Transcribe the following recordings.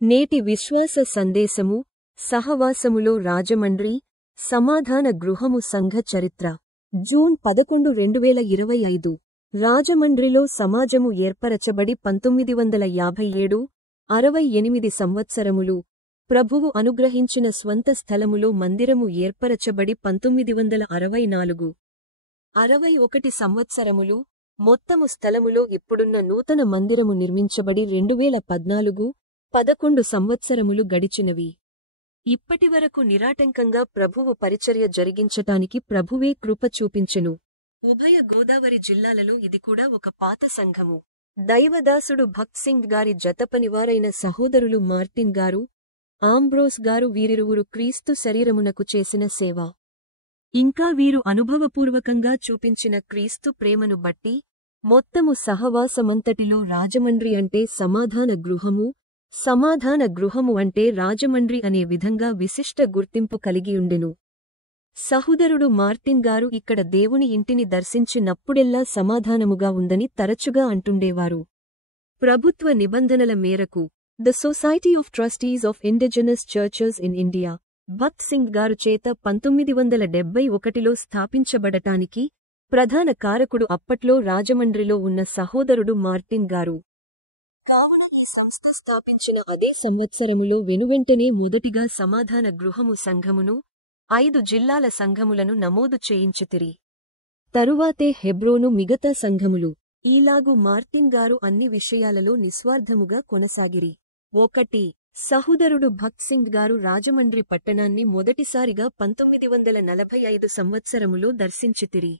నేటి విశ్వాస సందేశము సహవాసములో రాజమండ్రి సమాధాన గృహము సంఘ చరిత్ర జూన్ 11, 2025 రాజమండ్రిలో సమాజము ఏర్పరచబడి 1957 68 సంవత్సరములు ప్రభువు అనుగ్రహించిన స్వంత స్థలములో మందిరము ఏర్పరచబడి 1964 61 సంవత్సరములు మొత్తము స్థలములో ఇప్పుడున్న నూతన మందిరము నిర్మించబడి 2014 11 సంవత్సరములు గడిచినవి. ఇప్పటివరకు నిరాటంకంగా ప్రభువు పరిచర్య జరిగించటానికి ప్రభువే కృప చూపించెను. ఉభయ గోదావరి జిల్లాలలో ఇది కూడా ఒక పాత సంఘము. దైవదాసుడు భక్త్ సింగ్ గారి జతపనివారైన సహోదరులు మార్టిన్ గారు, ఆంబ్రోస్ గారు వీరిరువురు క్రీస్తు శరీరమునకు చేసిన సేవ, ఇంకా వీరు అనుభవపూర్వకంగా చూపించిన క్రీస్తు ప్రేమను బట్టి మొత్తము సహవాసమంతటిలో రాజమండ్రి అంటే సమాధాన గృహము, సమాధాన గృహము అంటే రాజమండ్రి అనే విధంగా విశిష్ట గుర్తింపు కలిగియుండెను. సహోదరుడు మార్టిన్ గారు ఇక్కడ దేవుని ఇంటిని దర్శించినప్పుడెల్లా సమాధానముగా ఉందని తరచుగా అంటుండేవారు. ప్రభుత్వ నిబంధనల మేరకు the society of trustees of indigenous churches in India Bhakt Singh గారు చేత 1971లో స్థాపించబడటానికి ప్రధాన కారకుడు అప్పట్లో రాజమండ్రిలో ఉన్న సహోదరుడు మార్టిన్ గారు. కావున ఈ సంస్థ స్థాపించిన అదే సంవత్సరములో వెనువెంటనే మొదటిగా సమాధాన గృహము సంఘమును 5 జిల్లాల సంఘములను నమోదు చేయించితిరి. తరువాతే హెబ్రోను మిగతా సంఘములు. ఈలాగు మార్టిన్ గారు అన్ని విషయాలలో నిస్వార్థముగా కొనసాగిరి. 1. సహోదరుడు భక్త్ సింగ్ గారు రాజమండ్రి పట్టణాన్ని మొదటిసారిగా 1945 సంవత్సరములో దర్శించితిరి.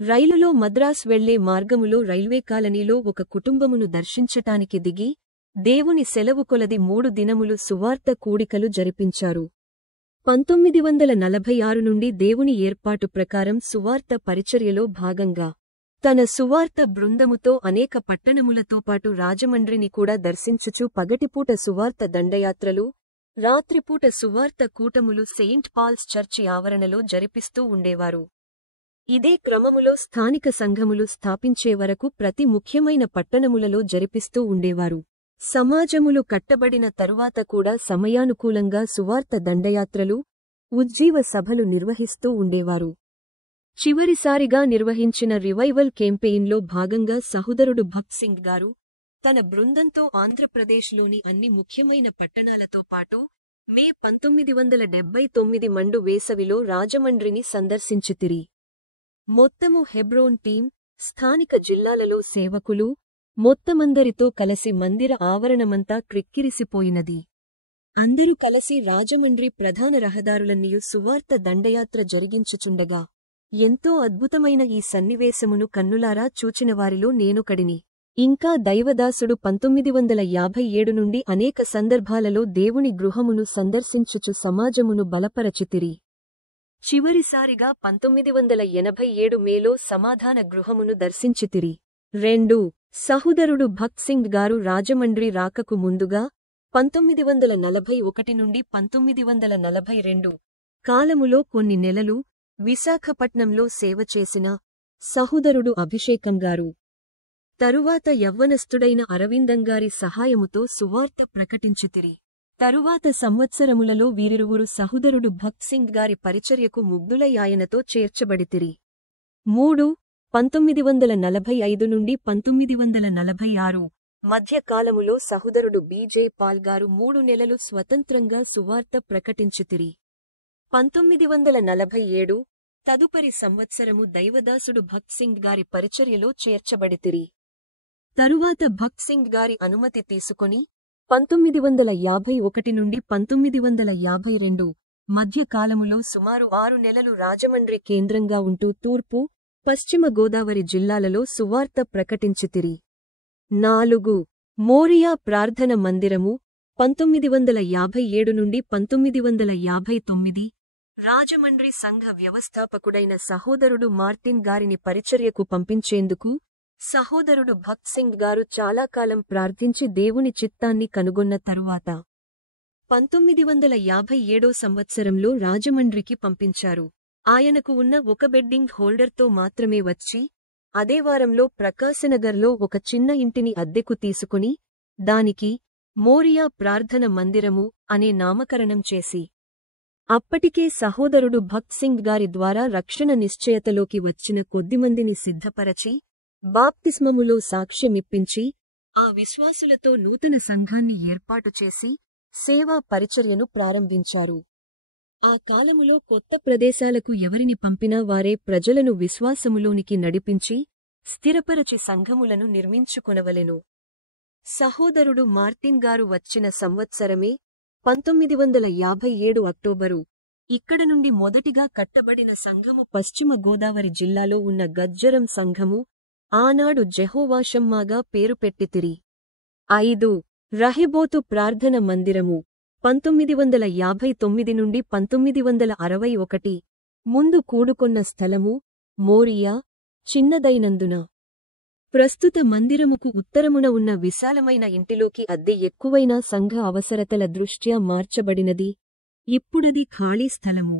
రైలులో మద్రాస్ వెళ్లే మార్గములో రైల్వే కాలనీలో ఒక కుటుంబమును దర్శించటానికి దిగి దేవుని సెలవు కొలది 3 దినములు సువార్త కూడికలు జరిపించారు. 1946 నుండి దేవుని ఏర్పాటు ప్రకారం సువార్త పరిచర్యలో భాగంగా తన సువార్త బృందముతో అనేక పట్టణములతో పాటు రాజమండ్రిని కూడా దర్శించుచు పగటిపూట సువార్త దండయాత్రలు, రాత్రిపూట సువార్త కూటములు సెయింట్ పాల్స్ చర్చి ఆవరణలో జరిపిస్తూ ఉండేవారు. ఇదే క్రమములో స్థానిక సంఘములు స్థాపించే వరకు ప్రతి ముఖ్యమైన పట్టణములలో జరిపిస్తూ ఉండేవారు. సమాజములు కట్టబడిన తరువాత కూడా సమయానుకూలంగా సువార్త దండయాత్రలు, ఉజ్జీవ సభలు నిర్వహిస్తూ ఉండేవారు. చివరిసారిగా నిర్వహించిన రివైవల్ కేంపెయిన్లో భాగంగా సహోదరుడు భక్త్ సింగ్ గారు తన బృందంతో ఆంధ్రప్రదేశ్లోని అన్ని ముఖ్యమైన పట్టణాలతో పాటు మే 1979 మండు వేసవిలో రాజమండ్రిని సందర్శించితిరి. మొత్తము హెబ్రోన్ టీం, స్థానిక జిల్లాలలో సేవకులు మొత్తమందరితో కలసి మందిర ఆవరణమంతా క్రిక్కిరిసిపోయినది. అందరూ కలసి రాజమండ్రి ప్రధాన రహదారులన్నీయు సువార్త దండయాత్ర జరిగించుచుండగా ఎంతో అద్భుతమైన ఈ సన్నివేశమును కన్నులారా చూచినవారిలో నేనొకడిని. ఇంకా దైవదాసుడు 1957 నుండి అనేక సందర్భాలలో దేవుని గృహమును సందర్శించుచు సమాజమును బలపరచితిరి. చివరిసారిగా 1987 మేలో సమాధాన గృహమును దర్శించితిరి. 2. సహోదరుడు భక్త్ సింగ్ గారు రాజమండ్రి రాకకు ముందుగా 1941 నుండి 1942 కాలములో కొన్ని నెలలు విశాఖపట్నంలో సేవ చేసిన సహోదరుడు అభిషేకం గారు. తరువాత యవ్వనస్థుడైన అరవిందంగారి సహాయముతో సువార్త ప్రకటించితిరి. తరువాత సంవత్సరములలో వీరిరువురు సహోదరుడు భక్త్ సింగ్ గారి పరిచర్యకు ముగ్ధులై ఆయనతో చేర్చబడితిరి. 3. 1945 నుండి 1946 మధ్య కాలములో సహోదరుడు బి.జే. పాల్ గారు 3 నెలలు స్వతంత్రంగా సువార్త ప్రకటించితిరి. 1947 తదుపరి సంవత్సరము దైవదాసుడు భక్త్ సింగ్ గారి పరిచర్యలో చేర్చబడితిరి. తరువాత భక్త్ సింగ్ గారి అనుమతి తీసుకొని 1951 నుండి 1952 మధ్య కాలములో సుమారు 6 నెలలు రాజమండ్రి కేంద్రంగా ఉంటూ తూర్పు, పశ్చిమ గోదావరి జిల్లాలలో సువార్త ప్రకటించితిరి. 4. మోరియా ప్రార్థన మందిరము 1957 నుండి 1959 రాజమండ్రి సంఘ వ్యవస్థాపకుడైన సహోదరుడు మార్టిన్ గారిని పరిచర్యకు పంపించేందుకు సహోదరుడు భక్త్ సింగ్ గారు చాలా కాలం ప్రార్థించి దేవుని చిత్తాన్ని కనుగొన్న తరువాత 1957 సంవత్సరంలో రాజమండ్రికి పంపించారు. ఆయనకు ఉన్న ఒక బెడ్డింగ్ హోల్డర్తో మాత్రమే వచ్చి అదే వారంలో ప్రకాశనగర్లో ఒక చిన్న ఇంటిని అద్దెకు తీసుకుని దానికి మోరియా ప్రార్థన మందిరము అనే నామకరణం చేసి అప్పటికే సహోదరుడు భక్త్ సింగ్ గారి ద్వారా రక్షణ నిశ్చయతలోకి వచ్చిన కొద్దిమందిని సిద్ధపరచి బాప్తిస్మములో సాక్ష్యమిప్పించి ఆ విశ్వాసులతో నూతన సంఘాన్ని ఏర్పాటు చేసి సేవా పరిచర్యను ప్రారంభించారు. ఆ కాలములో కొత్త ప్రదేశాలకు ఎవరిని పంపినా వారే ప్రజలను విశ్వాసములోనికి నడిపించి స్థిరపరచి సంఘములను నిర్మించుకొనవలెను. సహోదరుడు మార్టిన్ గారు వచ్చిన సంవత్సరమే 1957 అక్టోబరు. ఇక్కడ నుండి మొదటిగా కట్టబడిన సంఘము పశ్చిమ గోదావరి జిల్లాలో ఉన్న గజ్జరం సంఘము, ఆనాడు జెహోవా షమ్మాగా పేరు పెట్టితిరి. 5. రహెబోతు ప్రార్థన మందిరము 1959 నుండి 1961. ముందు కూడుకొన్న స్థలము మోరియా చిన్నదైనందున ప్రస్తుత మందిరముకు ఉత్తరమున ఉన్న విశాలమైన ఇంటిలోకి అద్దె ఎక్కువైన సంఘ అవసరతల దృష్ట్యా మార్చబడినది. ఇప్పుడది ఖాళీ స్థలము.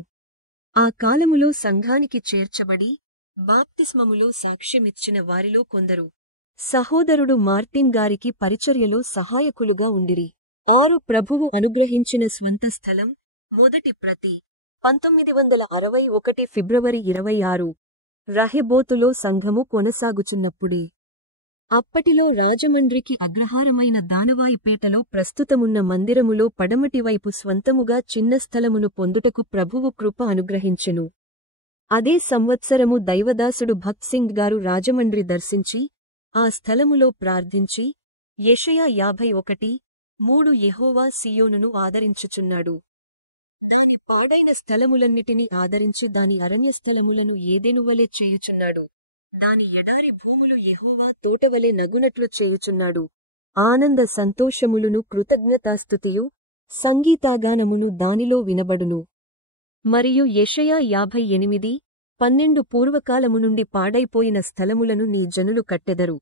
ఆ కాలములో సంఘానికి చేర్చబడి బాప్తిస్మములో సాక్ష్యమిచ్చిన వారిలో కొందరు సహోదరుడు మార్టిన్ గారికి పరిచర్యలో సహాయకులుగా ఉండిరి. 6 ప్రభువు అనుగ్రహించిన స్వంత స్థలం మొదటి ప్రతి 1961 ఫిబ్రవరి 26. రహెబోతులో సంఘము కొనసాగుచున్నప్పుడే అప్పటిలో రాజమండ్రికి అగ్రహారమైన దానవాయిపేటలో ప్రస్తుతమున్న మందిరములో పడమటివైపు స్వంతముగా చిన్న స్థలమును పొందుటకు ప్రభువు కృప అనుగ్రహించెను. అదే సంవత్సరము దైవదాసుడు భక్త్ సింగ్ గారు రాజమండ్రి దర్శించి ఆ స్థలములో ప్రార్థించి యెషయా 51:3 యెహోవా సీయోనును ఆదరించుచున్నాడు. పాడైన స్థలములన్నిటినీ ఆదరించి దాని అరణ్యస్థలములను ఏదెనువలే చేయుచున్నాడు. దాని ఎడారి భూములు యెహోవా తోటవలె నగునట్లు చేయుచున్నాడు. ఆనంద సంతోషములును కృతజ్ఞతాస్తుతియు సంగీతాగానమును దానిలో వినబడును. మరియు యెషయా 58:12 పూర్వకాలము నుండి పాడైపోయిన స్థలములను నీ జనులు కట్టెదరు.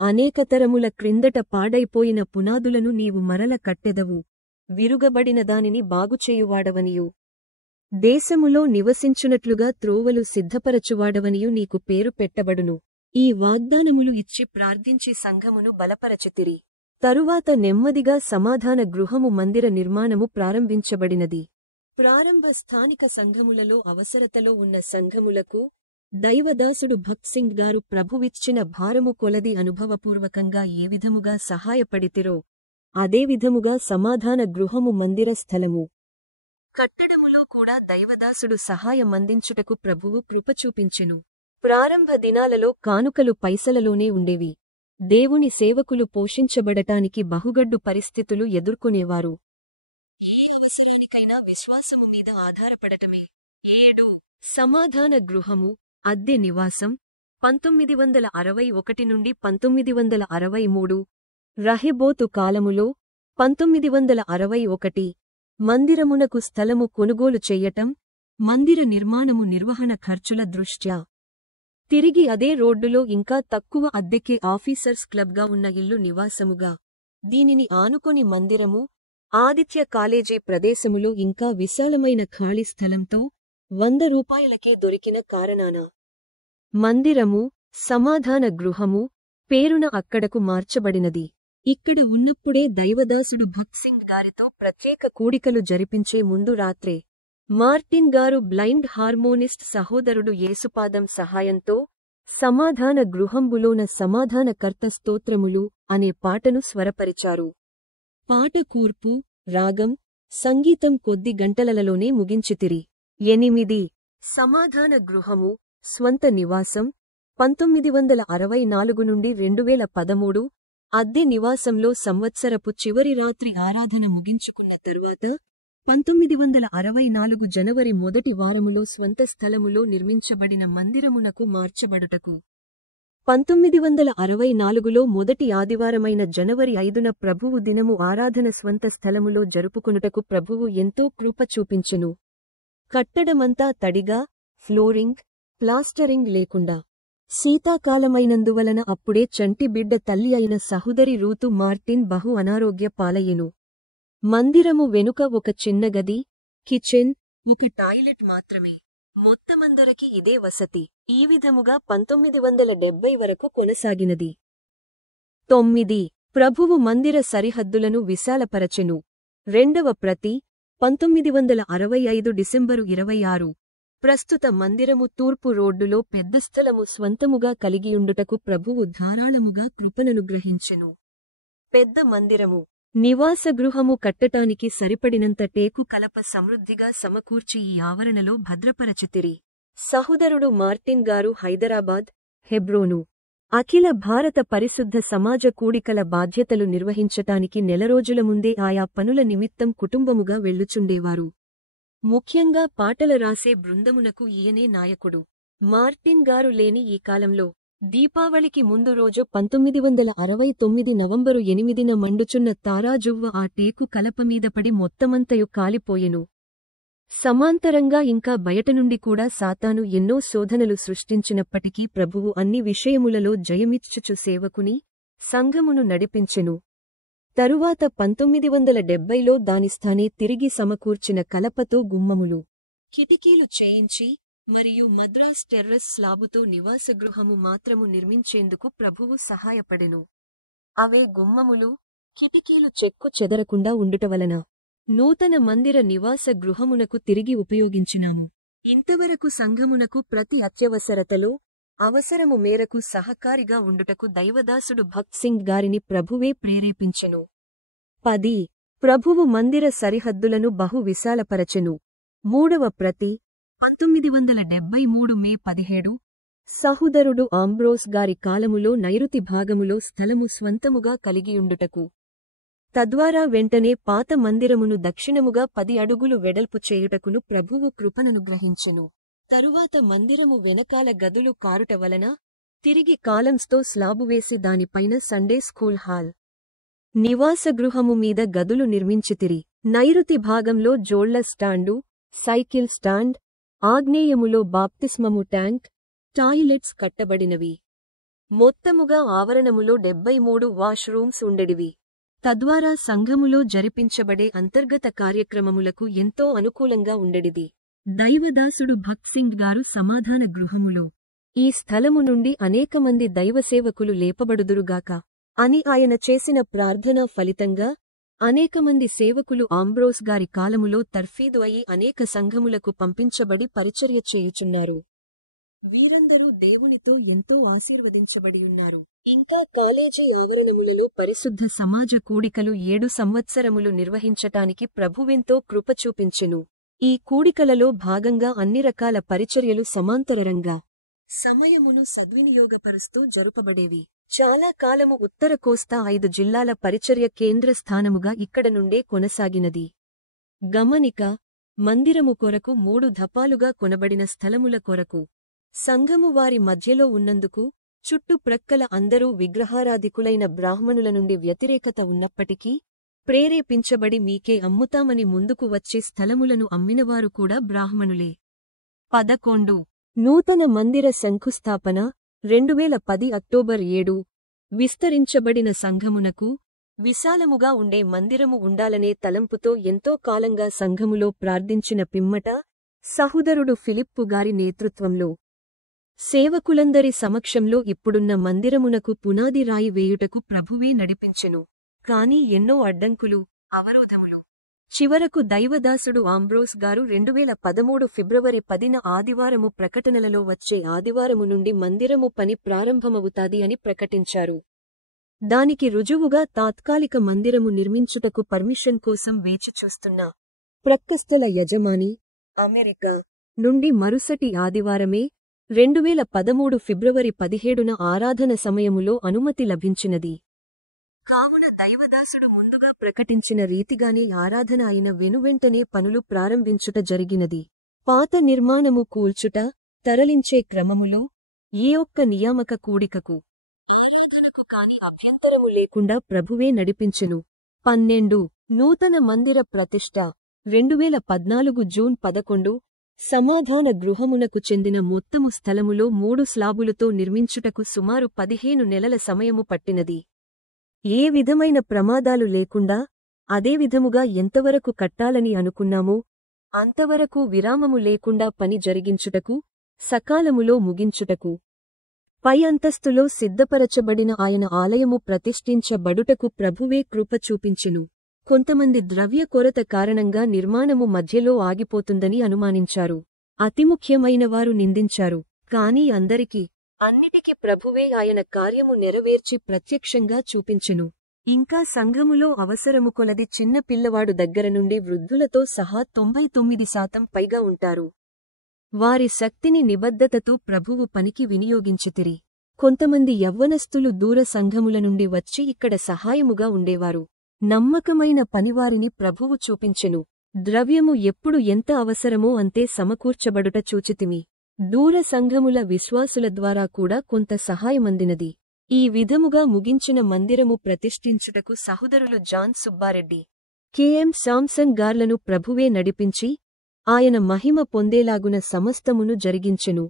అనేక తరముల క్రిందట పాడైపోయిన పునాదులను నీవు మరల కట్టెదవు. విరుగబడిన దానిని బాగుచేయువాడవనియు దేశములో నివసించునట్లుగా త్రోవలు సిద్ధపరచువాడవనియు నీకు పేరు పెట్టబడును. ఈ వాగ్దానములు ఇచ్చి ప్రార్థించి సంఘమును బలపరచితిరి. తరువాత నెమ్మదిగా సమాధాన గృహము మందిర నిర్మాణము ప్రారంభించబడినది. ప్రారంభ స్థానిక సంఘములలో అవసరతలో ఉన్న సంఘములకు దైవదాసుడు భక్త్ సింగ్ గారు ప్రభువిచ్చిన భారము కొలది అనుభవపూర్వకంగా ఏ విధముగా సహాయపడితిరో అదేవిధముగా సమాధాన గృహము మందిర స్థలము కట్టడములో కూడా దైవదాసుడు సహాయమందించుటకు ప్రభువు కృపచూపించెను. ప్రారంభ దినాలలో కానుకలు పైసలలోనే ఉండేవి. దేవుని సేవకులు పోషించబడటానికి బహుగడ్డు పరిస్థితులు ఎదుర్కొనేవారు. ఏ అవసరానికైనా విశ్వాసము మీద ఆధారపడటమే. 7. సమాధాన గృహము అద్దె నివాసం 1961 నుండి 1963. రహెబోతు కాలములో 1961 మందిరమునకు స్థలము కొనుగోలు చెయ్యటం, మందిర నిర్మాణము నిర్వహణ ఖర్చుల దృష్ట్యా తిరిగి అదే రోడ్డులో ఇంకా తక్కువ అద్దెకే ఆఫీసర్స్ క్లబ్గా ఉన్న ఇల్లు నివాసముగా, దీనిని ఆనుకొని మందిరము, ఆదిత్య కాలేజీ ప్రదేశములో ఇంకా విశాలమైన ఖాళీ స్థలంతో 100 రూపాయలకే దొరికిన కారణాన మందిరము, సమాధాన గృహము పేరున అక్కడకు మార్చబడినది. ఇక్కడ ఉన్నప్పుడే దైవదాసుడు భక్త్ సింగ్ గారితో ప్రత్యేక కూడికలు జరిపించే ముందు రాత్రే మార్టిన్ గారు బ్లైండ్ హార్మోనిస్ట్ సహోదరుడు యేసుపాదం సహాయంతో సమాధాన గృహంబులోన సమాధానకర్త స్తోత్రములు అనే పాటను స్వరపరిచారు. పాట కూర్పు, రాగం, సంగీతం కొద్ది గంటలలోనే ముగించితిరి. 8. సమాధాన గృహము స్వంత నివాసం 1964 నుండి 2013. అద్దె నివాసంలో సంవత్సరపు చివరి రాత్రి ఆరాధన ముగించుకున్న తరువాత 1964 జనవరి మొదటి వారములో స్వంత స్థలములో నిర్మించబడిన మందిరమునకు మార్చబడుటకు 1964లో మొదటి ఆదివారమైన జనవరి 5న ప్రభువు దినము ఆరాధన స్వంత స్థలములో జరుపుకొనుటకు ప్రభువు ఎంతో కృప చూపించెను. కట్టడమంతా తడిగా, ఫ్లోరింగ్, ప్లాస్టరింగ్ లేకుండా శీతాకాలమైనందువలన అప్పుడే చంటి బిడ్డ తల్లి అయిన సహోదరి రూతు మార్టిన్ బహు అనారోగ్య పాలయ్యెను. మందిరము వెనుక ఒక చిన్న గది, కిచెన్, ఒక టాయిలెట్ మాత్రమే. మొత్తమందరికి ఇదే వసతి. ఈ విధముగా 1970 వరకు కొనసాగినది. 9. ప్రభువు మందిర సరిహద్దులను విశాలపరచెను. రెండవ ప్రతి 1965 డిసెంబరు 26. ప్రస్తుత మందిరము తూర్పు రోడ్డులో పెద్ద స్థలము స్వంతముగా కలిగియుండుటకు ప్రభువు ధారాళముగా కృపననుగ్రహించెను. పెద్ద మందిరము నివాసగృహము కట్టటానికి సరిపడినంత టేకు కలప సమృద్ధిగా సమకూర్చి ఈ ఆవరణలో భద్రపరచితిరి. సహోదరుడు మార్టిన్ గారు హైదరాబాద్, హెబ్రోను. అఖిల భారత పరిశుద్ధ సమాజ కూడికల బాధ్యతలు నిర్వహించటానికి నెలరోజుల ముందే ఆయా పనుల నిమిత్తం కుటుంబముగా వెళ్ళుచుండేవారు. ముఖ్యంగా పాటల రాసే బృందమునకు ఈయనే నాయకుడు. మార్టిన్ గారు లేని ఈ కాలంలో దీపావళికి ముందు రోజు 1969 నవంబరు 8న మండుచున్న తారాజువ్వ ఆ టేకు కలపమీద పడి మొత్తమంతయు కాలిపోయెను. సమాంతరంగా ఇంకా బయటనుండి కూడా సాతాను ఎన్నో శోధనలు సృష్టించినప్పటికీ ప్రభువు అన్ని విషయములలో జయమిచ్చుచు సేవకుని, సంఘమును నడిపించెను. తరువాత 1970లో దానిస్థానే తిరిగి సమకూర్చిన కలపతో గుమ్మములు, కిటికీలు చేయించి మరియు మద్రాస్ టెర్రస్ స్లాబుతో నివాసగృహము మాత్రము నిర్మించేందుకు ప్రభువు సహాయపడెను. అవే గుమ్మములు, కిటికీలు చెక్కు చెదరకుండా ఉండుటవలన నూతన మందిర నివాస గృహమునకు తిరిగి ఉపయోగించినాము. ఇంతవరకు సంఘమునకు ప్రతి అత్యవసరతలో అవసరము మేరకు సహకారిగా ఉండుటకు దైవదాసుడు భక్త్ సింగ్ గారిని ప్రభువే ప్రేరేపించెను. 10. ప్రభువు మందిర సరిహద్దులను బహు విశాలపరచెను. మూడవ ప్రతి 1973 మే 17. సహోదరుడు ఆంబ్రోస్ గారి కాలములో నైరుతి భాగములో స్థలము స్వంతముగా కలిగియుండుటకు, తద్వారా వెంటనే పాత మందిరమును దక్షిణముగా 10 అడుగులు వెడల్పు చేయుటకును ప్రభువు కృపననుగ్రహించెను. తరువాత మందిరము వెనకాల గదులు కారుట వలన తిరిగి కాలమ్స్తో స్లాబువేసి దానిపైన సండే స్కూల్ హాల్, నివాసగృహము మీద గదులు నిర్మించితిరి. నైరుతి భాగంలో జోళ్ల స్టాండు, సైకిల్ స్టాండ్, ఆగ్నేయములో బాప్తిస్మము ట్యాంక్, టాయిలెట్స్ కట్టబడినవి. మొత్తముగా ఆవరణములో 73 వాష్రూమ్స్ ఉండెడివి. తద్వారా సంఘములో జరిపించబడే అంతర్గత కార్యక్రమములకు ఎంతో అనుకూలంగా ఉండెడిది. దైవదాసుడు భక్త్ సింగ్ గారు సమాధాన గృహములో, ఈ స్థలము నుండి అనేకమంది దైవసేవకులు లేపబడుదురుగాక అని ఆయన చేసిన ప్రార్థన ఫలితంగా అనేకమంది సేవకులు ఆంబ్రోస్ గారి కాలములో తర్ఫీదు అయి అనేక సంఘములకు పంపించబడి పరిచర్య చేయుచున్నారు. వీరందరూ దేవునితో ఎంతో ఆశీర్వదించబడియున్నారు. ఇంకా కాలేజీ ఆవరణములలో పరిశుద్ధ సమాజ కూడికలు 7 సంవత్సరములు నిర్వహించటానికి ప్రభువెంతో కృప చూపించెను. ఈ కూడికలలో భాగంగా అన్ని రకాల పరిచర్యలు సమాంతరంగా సమయమును సద్వినియోగపరుస్తూ జరుపబడేవి. చాలా కాలము ఉత్తర కోస్తా 5 జిల్లాల పరిచర్య కేంద్ర స్థానముగా ఇక్కడ నుండే కొనసాగినది. గమనిక: మందిరము కొరకు 3 ధపాలుగా కొనబడిన స్థలముల కొరకు సంఘము వారి మధ్యలో ఉన్నందుకు చుట్టుప్రక్కల అందరూ విగ్రహారాధికులైన బ్రాహ్మణుల నుండి వ్యతిరేకత ఉన్నప్పటికీ ప్రేరేపించబడి మీకే అమ్ముతామని ముందుకు వచ్చి స్థలములను అమ్మినవారు కూడా బ్రాహ్మణులే. 11. నూతన మందిర శంకుస్థాపన 2010 అక్టోబర్ 7. విస్తరించబడిన సంఘమునకు విశాలముగా ఉండే మందిరము ఉండాలనే తలంపుతో ఎంతో కాలంగా సంఘములో ప్రార్థించిన పిమ్మట సహోదరుడు ఫిలిప్పు గారి నేతృత్వంలో సేవకులందరి సమక్షంలో ఇప్పుడున్న మందిరమునకు పునాది రాయి వేయుటకు ప్రభువే నడిపించెను. కాని ఎన్నో అడ్డంకులు, అవరోధములు. చివరకు దైవదాసుడు ఆంబ్రోస్ గారు 2013 ఫిబ్రవరి 10న ఆదివారము ప్రకటనలలో వచ్చే ఆదివారము నుండి మందిరము పని ప్రారంభమవుతాది అని ప్రకటించారు. దానికి రుజువుగా తాత్కాలిక మందిరము నిర్మించుటకు పర్మిషన్ కోసం వేచిచూస్తున్న ప్రక్కస్థల యజమాని, అమెరికా నుండి మరుసటి ఆదివారమే 2013 ఫిబ్రవరి 17న ఆరాధన సమయములో అనుమతి లభించినది. కావున దైవదాసుడు ముందుగా ప్రకటించిన రీతిగానే ఆరాధన అయిన వెనువెంటనే పనులు ప్రారంభించుట జరిగినది. పాత నిర్మాణము కూల్చుట, తరలించే క్రమములో ఏ ఒక్క నియామక కూడికకు కాని అభ్యంతరము లేకుండా ప్రభువే నడిపించెను. 12. నూతన మందిర ప్రతిష్ఠ 2014 జూన్ 11. సమాధాన గృహమునకు చెందిన మొత్తము స్థలములో 3 స్లాబులతో నిర్మించుటకు సుమారు 15 నెలల సమయము పట్టినది. ఏ విధమైన ప్రమాదాలు లేకుండా అదే విధముగా ఎంతవరకు కట్టాలని అనుకున్నామో అంతవరకు విరామము లేకుండా పని జరిగించుటకు, సకాలములో ముగించుటకు పై అంతస్తులో సిద్ధపరచబడిన ఆయన ఆలయము ప్రతిష్ఠించబడుటకు ప్రభువే కృప చూపించెను. కొంతమంది ద్రవ్య కొరత కారణంగా నిర్మాణము మధ్యలో ఆగిపోతుందని అనుమానించారు. అతి ముఖ్యమైనవారు నిందించారు. కాని అన్నిటికీ ప్రభువే ఆయన కార్యము నెరవేర్చి ప్రత్యక్షంగా చూపించెను. ఇంకా సంఘములో అవసరము కొలది చిన్న పిల్లవాడు దగ్గర నుండి వృద్ధులతో సహా 99% పైగా ఉంటారు. వారి శక్తిని నిబద్ధతతో ప్రభువు పనికి వినియోగించితిరి. కొంతమంది యవ్వనస్తులు దూర సంఘముల నుండి వచ్చి ఇక్కడ సహాయముగా ఉండేవారు. నమ్మకమైన పనివారిని ప్రభువు చూపించెను. ద్రవ్యము ఎప్పుడు ఎంత అవసరమో అంతే సమకూర్చబడుట చూచితిమి. దూర సంఘముల విశ్వాసుల ద్వారా కూడా కొంత సహాయమందినది. ఈ విధముగా ముగించిన మందిరము ప్రతిష్ఠించుటకు సహోదరులు జాన్ సుబ్బారెడ్డి, కెఎం శాంసన్ గార్లను ప్రభువే నడిపించి ఆయన మహిమ పొందేలాగున సమస్తమును జరిగించెను.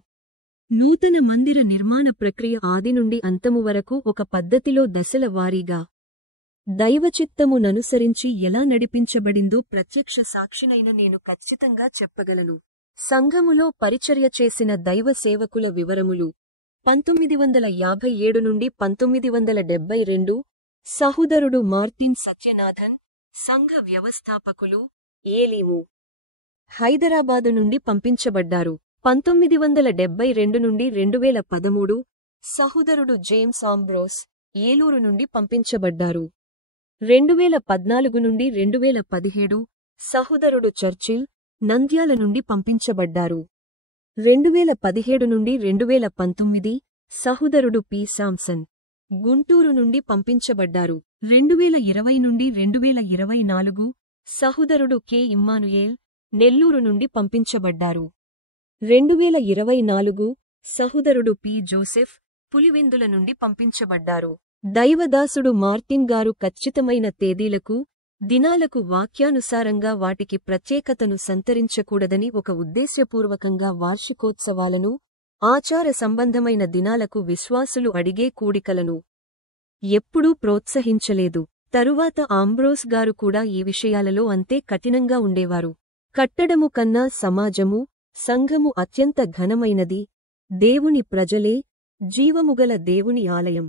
నూతన మందిర నిర్మాణ ప్రక్రియ ఆది నుండి అంతము వరకు ఒక పద్ధతిలో దశల వారీగా దైవచిత్తముననుసరించి ఎలా నడిపించబడిందో ప్రత్యక్ష సాక్షినైన నేను ఖచ్చితంగా చెప్పగలను. సంఘములో పరిచర్య చేసిన దైవ సేవకుల వివరములు 1957 నుండి 1972 సహోదరుడు మార్టిన్ సత్యనాథన్, సంఘ వ్యవస్థాపకులు, ఏలీము, హైదరాబాదు నుండి పంపించబడ్డారు. 1972 నుండి 2013 సహోదరుడు జేమ్స్ ఆంబ్రోస్, ఏలూరు నుండి పంపించబడ్డారు. 2014 నుండి 2017 సహోదరుడు చర్చిల్, నంద్యాల నుండి పంపించబడ్డారు. 2017 నుండి 2019 సహోదరుడు పి. శాంసన్, గుంటూరు నుండి పంపించబడ్డారు. 2020 నుండి 2024 సహోదరుడు కె. ఇమ్మానుయేల్, నెల్లూరు నుండి పంపించబడ్డారు. 2024 సహోదరుడు పి. జోసెఫ్, పులివెందుల నుండి పంపించబడ్డారు. దైవదాసుడు మార్టిన్ గారు ఖచ్చితమైన తేదీలకు, దినాలకు వాక్యానుసారంగా వాటికి ప్రత్యేకతను సంతరించకూడదని ఒక ఉద్దేశ్యపూర్వకంగా వార్షికోత్సవాలను, ఆచార సంబంధమైన దినాలకు విశ్వాసులు అడిగే కూడికలను ఎప్పుడూ ప్రోత్సహించలేదు. తరువాత ఆంబ్రోస్ గారు కూడా ఈ విషయాలలో అంతే కఠినంగా ఉండేవారు. కట్టడము కన్నా సమాజము, సంఘము అత్యంత ఘనమైనది, దేవుని ప్రజలే, జీవముగల దేవుని ఆలయం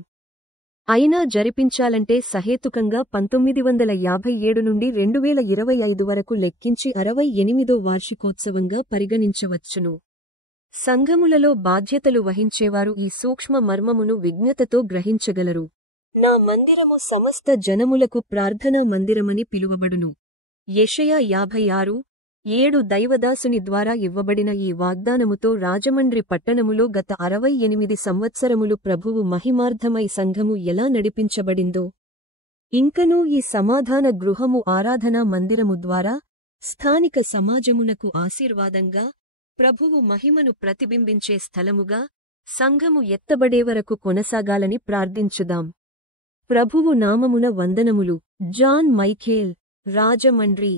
అయినా జరిపించాలంటే సహేతుకంగా 1957 నుండి 2025 వరకు లెక్కించి 68వ వార్షికోత్సవంగా పరిగణించవచ్చును. సంఘములలో బాధ్యతలు వహించేవారు ఈ సూక్ష్మ మర్మమును విజ్ఞతతో గ్రహించగలరు. నా మందిరము సమస్త జనములకు ప్రార్థనా మందిరమని పిలువబడును. యెషయా 56:7 దైవదాసుని ద్వారా ఇవ్వబడిన ఈ వాగ్దానముతో రాజమండ్రి పట్టణములో గత 68 సంవత్సరములు ప్రభువు మహిమార్థమై సంఘము ఎలా నడిపించబడిందో, ఇంకనూ ఈ సమాధాన గృహము ఆరాధనా మందిరము ద్వారా స్థానిక సమాజమునకు ఆశీర్వాదంగా, ప్రభువు మహిమను ప్రతిబింబించే స్థలముగా సంఘము ఎత్తబడేవరకు కొనసాగాలని ప్రార్థించుదాం. ప్రభువు నామమున వందనములు. John Michael, Rajahmundry.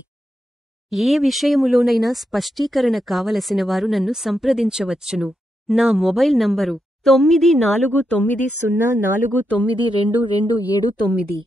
ఏ విషయములోనైనా స్పష్టీకరణ కావలసినవారు నన్ను సంప్రదించవచ్చును. నా మొబైల్ నంబరు 9490492279.